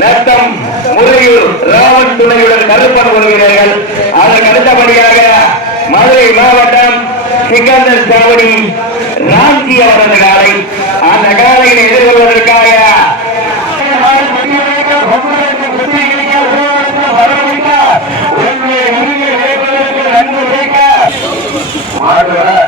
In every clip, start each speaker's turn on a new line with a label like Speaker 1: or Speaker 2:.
Speaker 1: நத்தம் முறையூர் ராவன் துணையுடன் கருப்பன் வருகிறார்கள். அதற்கு அடுத்தபடியாக மதுரை மாவட்டம் சிக்கந்தர் சாவடி ராஞ்சி அவரது காலை. அந்த காலை எதிர்கொள்வதற்காக
Speaker 2: மாடுவா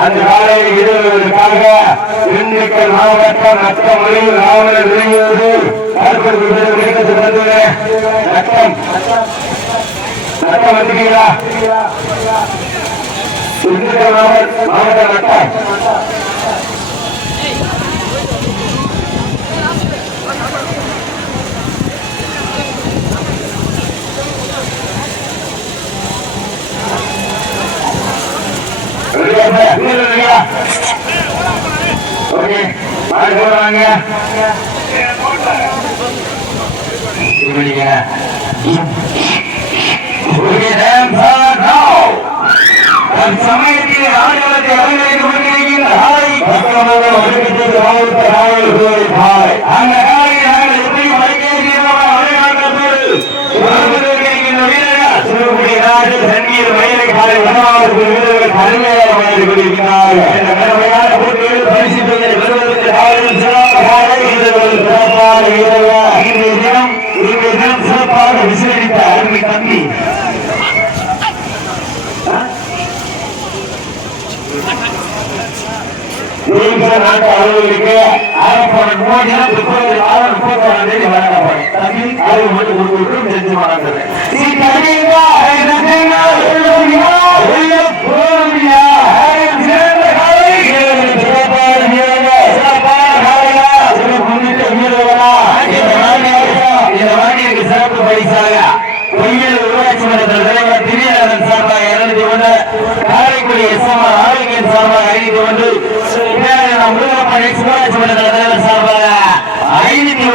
Speaker 2: அந்த காலை இடுவதற்காக திண்டுக்கல் மாவட்டம் மற்ற மொழியில் ராவணர் விரும்புவது ரத்தம் ரத்தம் வந்துட்டீங்களா திண்டுக்கல் மாவட்ட மாவட்ட வந்திருக்காங்க சமயத்தில் ஆண்டவத்தை அலங்கரித்து கொண்டிருக்கின்றாய் அந்த காலையில் நாங்கள் எப்படி வழங்கியிருக்கிறோம் வீரர்கள் தண்ணீர் மயிலை காலை உணவாளர்கள் வீரர்கள் கருமையாக வாழ்ந்து கொண்டிருக்கிறார்கள்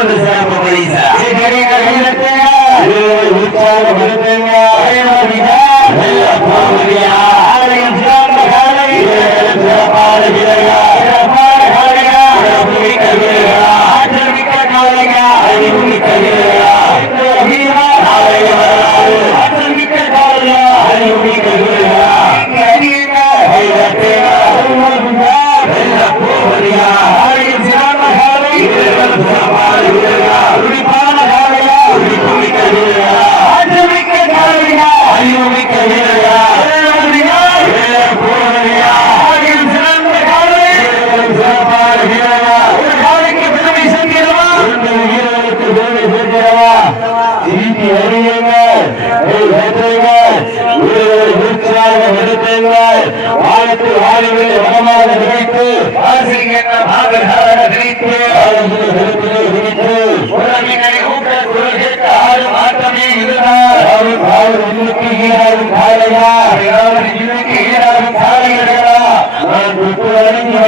Speaker 2: ¡Vamos a.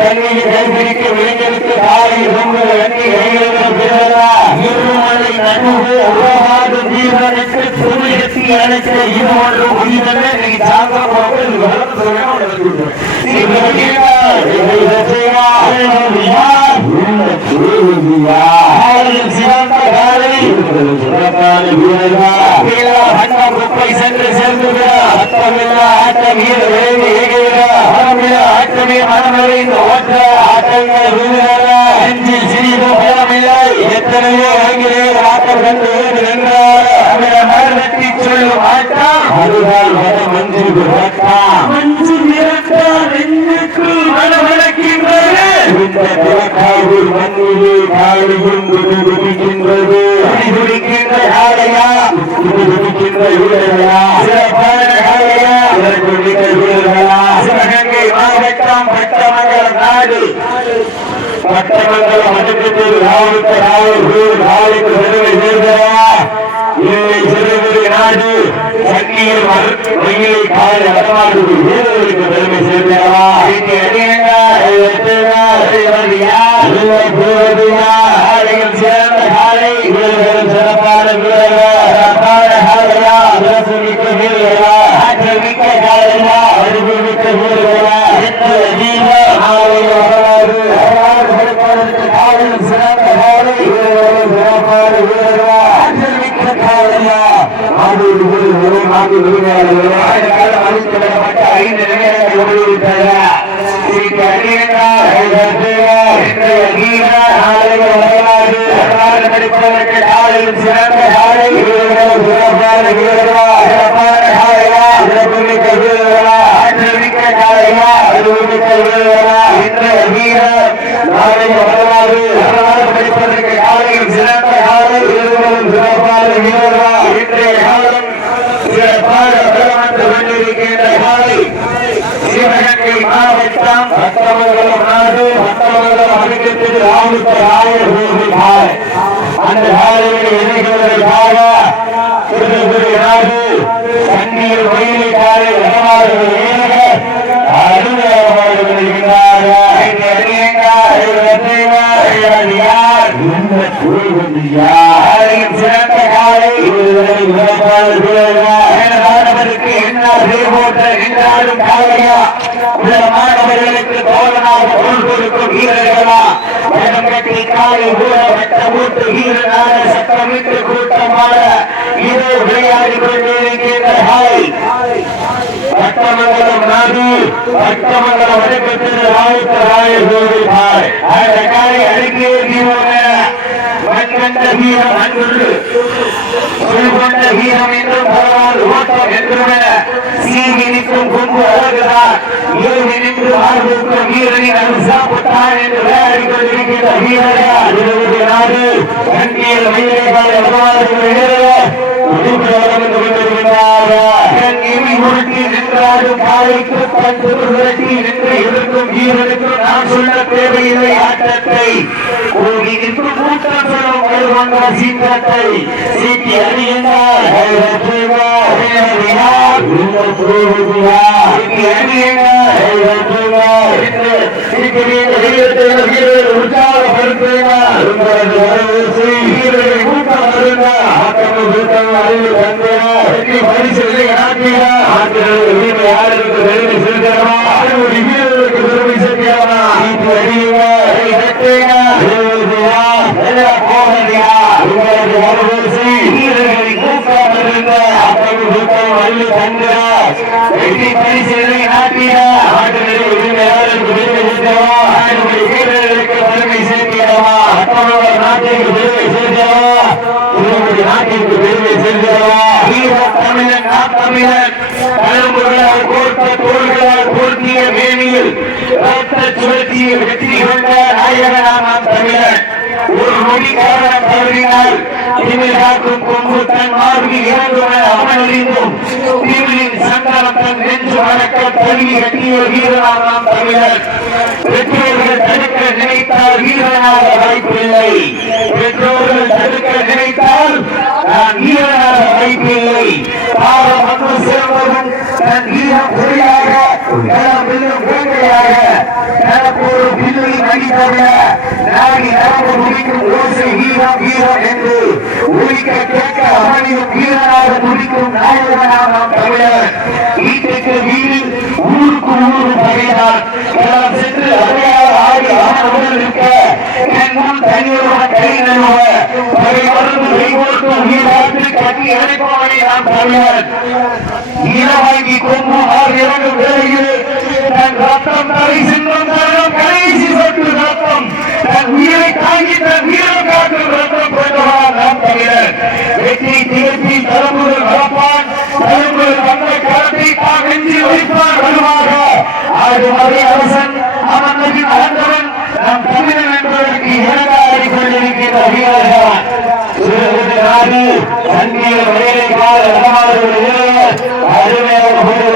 Speaker 2: கண்ணில் கைப்பிடிக்க விளைஞருக்கு தாயை பொங்கல் எண்ணி கைகளுக்கு வேலை ஏகையிடா. மனமில்லா ஆட்டமே மனமறிந்த ஓட்ட ஆட்டங்கள் எத்தனையோ ஆங்கிலேயர் ஆட்டம் கண்டு நின்றார். மரணத்தை சொல்லும் ஆட்டம் அதுதான் வட மஞ்சு விரட்டா. மஞ்சு விரட்டா நெஞ்சுக்குள் மனமளக்கின்றது. இந்த திறக்காவூர் மண்ணிலே வீரர்களா, சிறப்பான சிறப்புமிக்க வீரர்களா, சிவகங்கை மாவட்டம் பட்டமங்கலம் நாடு. பட்டமங்கலம் ராவுக்கு சங்கியில் மயிலை கால நடமாடு வீரர்களுக்கு பெருமை சேர்ந்தவா சிறப்பான வீரர்களா. சிறப்பான காலையா? சிறப்புமிக்க வீரர்களா? ஆற்றல் மிக்க காலையா? அறிவு மிக்க வீரர்களா? ஜீவ நாளை வரலாறு வரலாறு சிறப்பான காலையில் சிறந்த காலை வீரர்கள் சிறப்பான வீரர்களா? ஆற்றல் மிக்க காலையா? ஆடு வீரர்களே ஆடு வீரர்களே ஆயிரம் காலம் அழித்து விடப்பட்ட ஐந்து நிலையங்கள் ஓடிவிட்டன இன்னைக்கு அடியங்கள் இன்றைய வீரா நாளைய வரலாறு வரலாறு நடிப்பதற்கு காலையில் சிறந்த காலை வீரர்கள் சிறப்பான வீரர்களா சிறப்பான காலையா சிறப்புமிக்க வீரர்களா ஆற்றல் மிக்க காலையா அறிவுமிக்க வீரர்களா இன்றைய வீரர் நாளைய வரலாறு வரலாறு படிப்பதற்கு காலையில் சிறந்த காலை வீரர்களும் சிறப்பான வீரர்களா இன்றைய காலம் சிறப்பாக வரலாற்று கொண்டிருக்கின்ற காலை சிவகங்கை மாவட்டம் பட்டமங்கலம் நாடு பட்டமங்கலம் அருகத்தில் ராமுத்த ராயர் கோவில் காலை அந்த காலையை இணைகிறதற்காக திருப்பதி நாடு சங்கியில் வயலை காலை வடமாறுகள் ஏக அருமையாக வருகிறார்கள் யார் இந்த குழுவது யார் சிறந்த காலை மாணவருக்கு என்ன பேர் போன்ற நின்றாலும் காலையா உள்ள மாணவர்களுக்கு தோழனாக பொருள் கொடுக்கும் வீரர்களா வடம் கட்டி காலை ஊற வட்ட வீரனாக சத்தமிட்டு கூட்டமாக இதோ விளையாடி கொண்டிருக்கின்ற காலை பட்டமங்கலம் நாடு பட்டமங்கலம் வடக்கத்தில் ராவுத்த ராயர் கோவில் காலை அந்த காலை அருகே மண்கண்ட வீரம் சொல்கொண்ட வீரம் என்றும் ஓட்டம் அழகுதான் ஏறி நின்று என்று விளையாடி கொண்டிருக்கின்ற வீரர்கள் இருபது நாடு கண்ணியல் வீரர்கள் உடுப்பு கொண்டிருக்கிறார்கள் உருட்டி நின்றாடும் காலைக்கு தன் திருவிரட்டி நின்று எதிர்க்கும் வீரனுக்கு நான் சொல்ல தேவையில்லை ஆட்டத்தை. கூடி நின்று கூட்டம் சொல்லும் வலுவந்த சீற்றத்தை சீட்டி அறியுங்கள் வெற்றி பரிசுகளை நாட்டிய ஆட்டுகளை உரிமையாளருக்கு பெருமை சேர்க்கிறவா ஆட்டுடைய வீரர்களுக்கு பெருமை சேர்க்கிறவா மற்றவர்கள் நாட்டிற்கு பெருமை சேர்க்கிறவா உங்களுடைய நாட்டிற்கு பெருமை சேர்க்கிறவா வீர தமிழன் நாட்டமிழன் பழம்பொருளால் கோர்த்த தோள்களால் போர்த்திய மேனியில் ரத்த சுழற்சியில் வெற்றி கொண்ட நாயகனாம் தமிழன். ஒரு நொடி காரணம் தவறினால் திமிழாக்கும் கொம்பு தன் மார்பில் இறங்குவ அவனறிந்தும் தீவிரின் சங்கரம் தன் நெஞ்சு வழக்க தழுவி கட்டிய வீரனாம் நாம் தமிழர் பெற்றோர்கள் தடுக்க நினைத்தால் வீரனாக வாய்ப்பில்லை. பெற்றோர்கள் ஓசை வீரம் வீரம் என்று ஒழிக்க கேட்க அவனையும் வீரனாக முடிக்கும் நாயகனாக நாம் தமிழர் வீட்டுக்கு வீடு ஊருக்கு ஊரு பகையார் சென்று அடையாள ஆடி அவனுடன் இருக்க என் முன் கை நழுவ பகை மருந்து கைகோர்த்து உயிராட்டு கட்டி அழைப்பவனை நாம் தமிழர். ஈரவாங்கி கொம்பு ஆறு இரண்டு வேலையில் தன் ரத்தம் தான் ஆடு அரசன் அவன் நம் தமிழன் என்பதற்கு கொண்டிருக்கின்ற தண்ணீர் வயலை கால அருமையாக போய்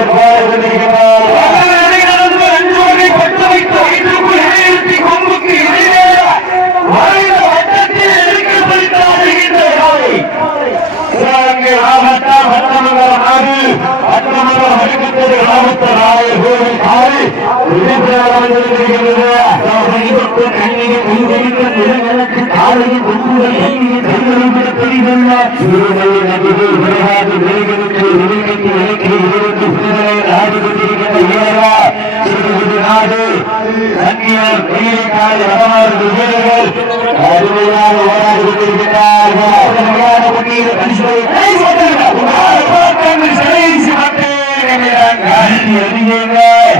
Speaker 2: கோபதியா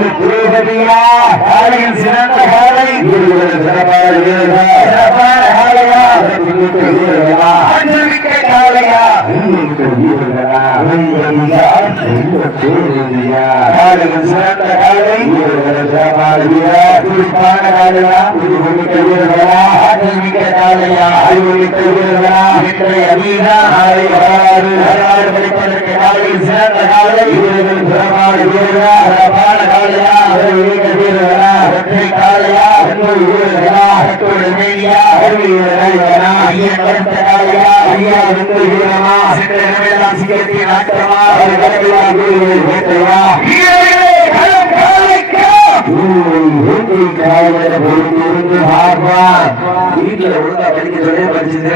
Speaker 2: வெல்ல கோபதியா ஆலயம் சிறந்த காலை வீரர்களும் சிறப்பான வீரர்களா சிறப்பான காலையா வீரர்களா ஆண்களுக்கு காலையா உங்களுக்கு வீரர்களா வீரர்களா காலையில் சிறந்த காலை வீரர்கள் சிறப்பான வீரர் குறிப்பான காலையா உங்களுக்கு வீரர்களா ஆற்றல் மிக்க காலையா அறிவுமிக்க வீரர்களா இன்றைய வீரா நாளை வரலாறு வரலாறு படிப்பதற்கு காலையில் சிறந்த காலை வீரர்கள் சிறப்பான வீரர்களா சிறப்பான காலையா வீட்டுல ஒழுங்கா படிக்க சொல்லி படிச்சுட்டு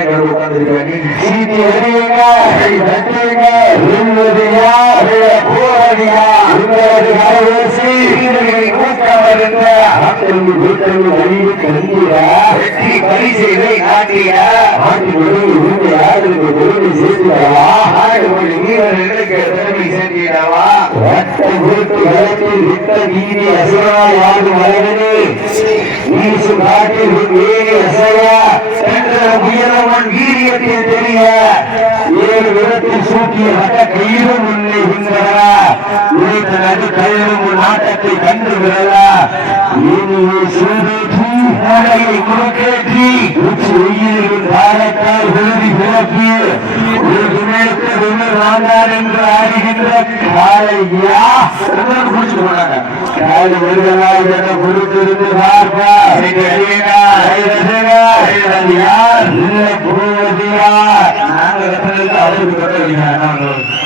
Speaker 2: வருங்க ஆட்டல் வீட்டல் அறிவு கண்டியா வெற்றி பரிசைகளை காட்டியா? ஆட்டு மொழி இருந்து யாருக்கு பெருமை சேர்த்துடவா ஆடு மொழி வீரர்களுக்கு பெருமை சேர்த்திடவா ரத்த குருத்து களத்தில் விட்ட வீதி அசுரா யாது மலைவனே வீசு காட்டில் வேணி அசையா? சென்ற உயரவன் வீரியத்தில் தெரிய. ஏழு விதத்தில் சூட்டிய மட்ட உச்சி உயிரின் காலத்தால் விருதி பிறப்பி ஒரு நேரத்தை விமர் வாங்கார் என்று ஆடுகின்ற காலையா குடிச்சு போனாங்க காலை விருதனால் என கொடுத்திருந்து பார்ப்பா யார் இல்லை போவதியா நாங்கள்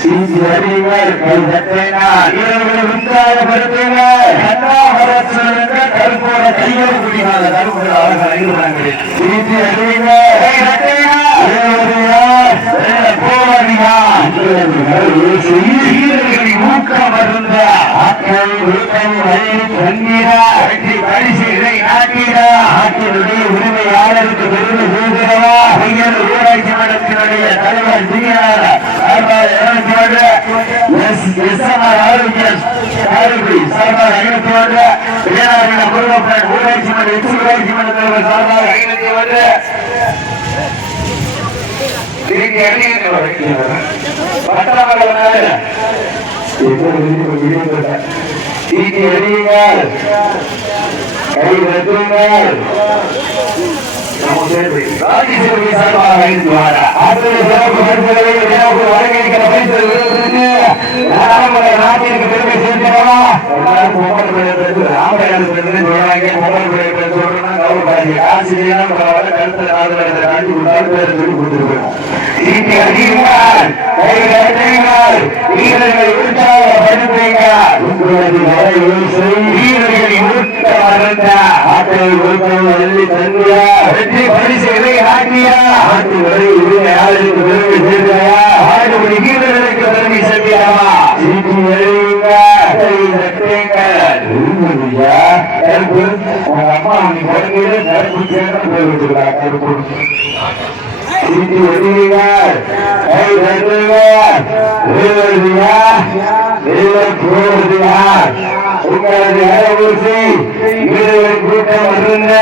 Speaker 2: சீரியறிவர் கைதத்தினார் இவர்கள் உற்சாகப்படுத்தினர் கற்போட கையோடு கூடினார் தருமபுரி அவர்கள் அறிவுறாங்க சீரியறிவர் ஊக்கம் வருந்த ஆற்றல் ஊக்கம் வழியில் தண்ணீரா வெற்றி பரிசு இதை நாட்டீரா உரிமையாளருக்கு பெருமை செய்கிறவா ஐயர் அவருடைய தலைவர் ஜிஆர் கை நிறுத்துங்கள் ராஜேஸ்வரி நாட்டிற்கு பெருமை சேர்க்கிறவா மறந்த ஆட்டை உருட்டை தந்தியா வெற்றி பரிசுகளை ஆட்டியா ஆட்டு வரை உரிமையாளருக்கு பெருமை சேர்க்கையா ஆடுபடி வீரர்களுக்கு பெருமை சேர்க்கிறாவா சீட்டி எழுதுங்க கை தட்டுங்கள் உண்மையா? கருப்பு. உங்க அம்மா நீ குழந்தையில கருப்பு சேர்ந்து பேர் வச்சிருக்கா கருப்பு. சீட்டி எழுதுங்கள் கை தட்டுங்கள் எழுதுயா எழுத போவதுயா உங்களது அரைவரிசை வீரர்கள் கூட்டம் வருங்க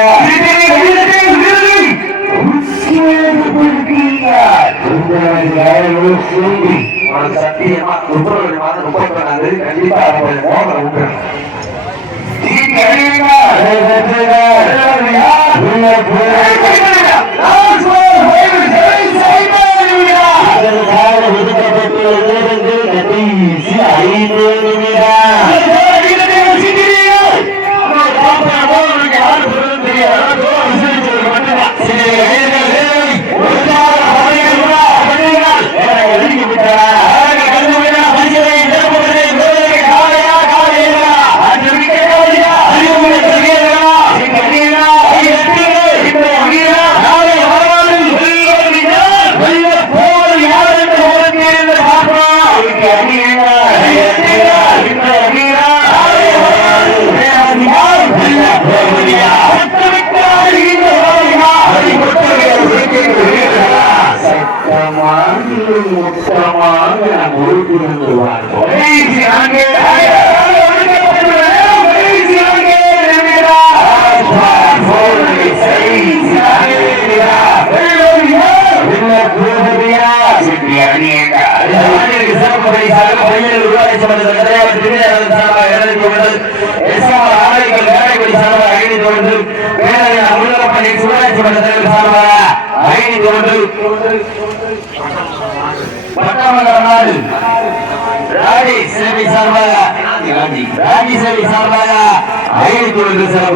Speaker 2: சத்தியமா முப்பது மாதம் முப்பத்தி ஒன்றாம் கண்டிப்பா. உண்டு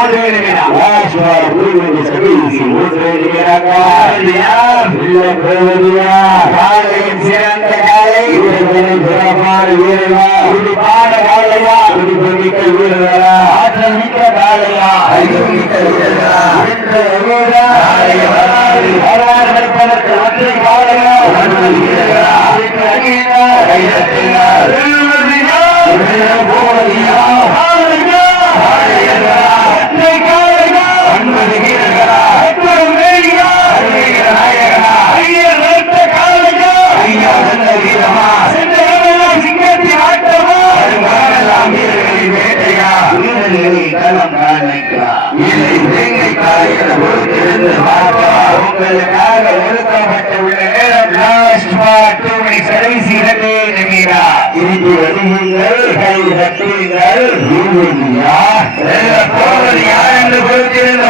Speaker 2: சிறப்பு பரிசு மணி பாரு ஒரு மணிக்கு மேலே சொன்னீங்க சீட்டி அடிங்க ஆற்றல் மிக்க காலையா மிக்க வீரர்களா நடப்பதற்கு ஆற்றல் காலையா வீரர்களா உங்களுக்காக ஒதுக்கப்பட்ட உள்ள நேரம் லாஸ்ட் பார்ட் டூ மினிட்ஸ் கடைசி இரண்டே நிமிடா இறுதி வருவீங்கள் கை தட்டுவீங்கள் போவது யார் என்று பொறுத்திருந்து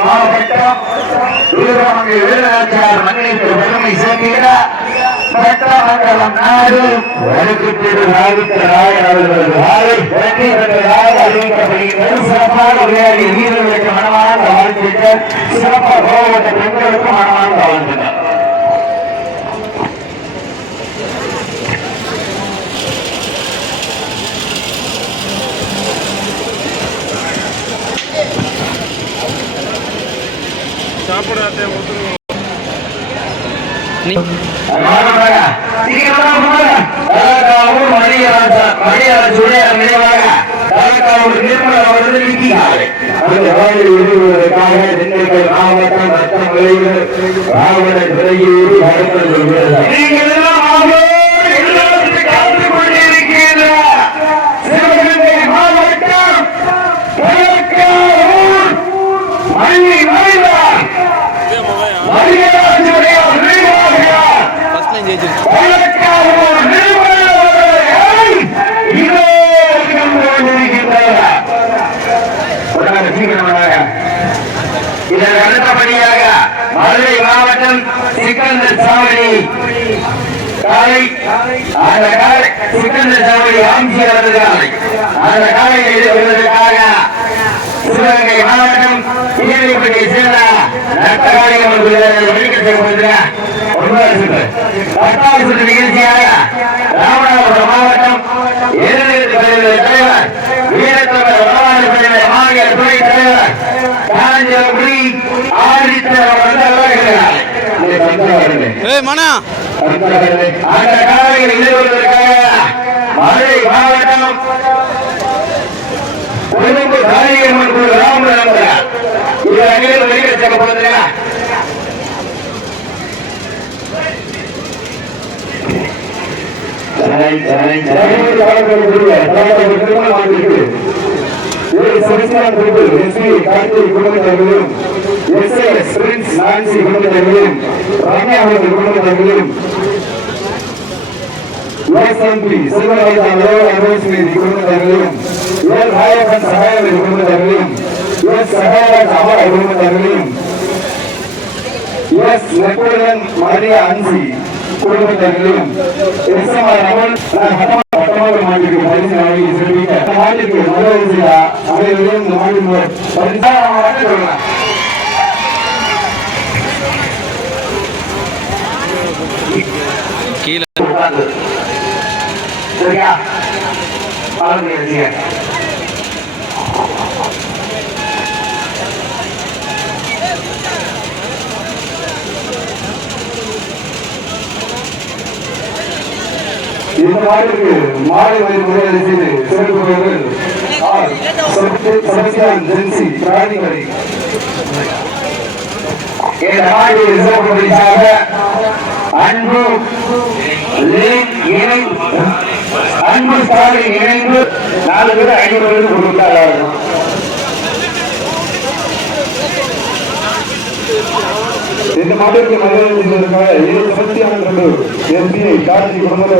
Speaker 2: மாவட்டம். வீரமங்கை மண்ணிற்கு பெருமை சேர்க்கிறார் பட்டமங்கலம் நாடு வழக்குத்திரு ராவித்தராய் அவர்களது ஆலை வெற்றி பெற்றதாக அறிவிக்கப்படுகிறது சிறப்பாக விளையாடிய வீரர்களுக்கு மனமார்ந்த வாழ்த்துக்கள் சிறப்பாக கோவப்பட்ட பெண்களுக்கு மனமார்ந்த வாழ்த்துக்கள்
Speaker 3: சாப்பிடாதே
Speaker 2: மாவட்டம் ரத்தம் விளைவு ராவணன் விலையூர் இதற்கு அடுத்தபடியாக மதுரை மாவட்டம் சிக்கந்தர் சாவடி. காலை அந்த காலை சிக்கந்தர் சாவடி ஆம்சி அவரது காலை அந்த காலையில் ஈடுபடுவதற்காக சிவகங்கை மாவட்டம் கீழப்பட்டியை சேர்ந்த நட்டகாளிகள் வெளியிட்டு செய்யப்படுகிறார் ஒன்பது சுற்று. பத்தாவது சுற்று நிகழ்ச்சியாக ராமநாதபுரம் மாவட்டம் எதிர்நீதி தலைவர்
Speaker 3: வீரத்தவர் மனா.
Speaker 2: அந்த காலையில் ஈடுபடுவதற்காக மதுரை மாவட்டம் கொழும்பு காளியம்மன் இது அனைவரும் வெளியிட சேர்க்கப்படுகிறா
Speaker 4: எஸ்எம்பி செல்வராஜாலோ அரோஸ்மேரி குடும்பத்தார்களையும் எல் ராயப்பன் சகாயவரி குடும்பத்தார்களையும் எஸ் சகாயராஜ் அமர எஸ் நெப்போலியன் மரியா அன்சி எஸ் எம் ஆர் பட்டமாக மாட்டிற்கு பரிசு வாங்கி முதல் வரிசையா அனைவரையும் இந்த மாட்டி சொல்லலாம்
Speaker 3: கீழே.
Speaker 2: சரியா? பாருங்க
Speaker 4: இந்த மாட்டிற்கு மாலை வயது முறையை சிறப்பு பெயர்கள் ஆர் ஜென்சி
Speaker 2: இந்த ரிசர்வ் பரிசாக அன்பு இணை அன்பு சாலை இணைந்து நாலு பேர் ஐநூறு பேருக்கு கொடுத்தாங்க
Speaker 4: இந்த மாட்டிற்கு மரியாதை செய்வதற்காக ஏழு செபஸ்டியான் எம்பிஐ கார்த்தி குடும்ப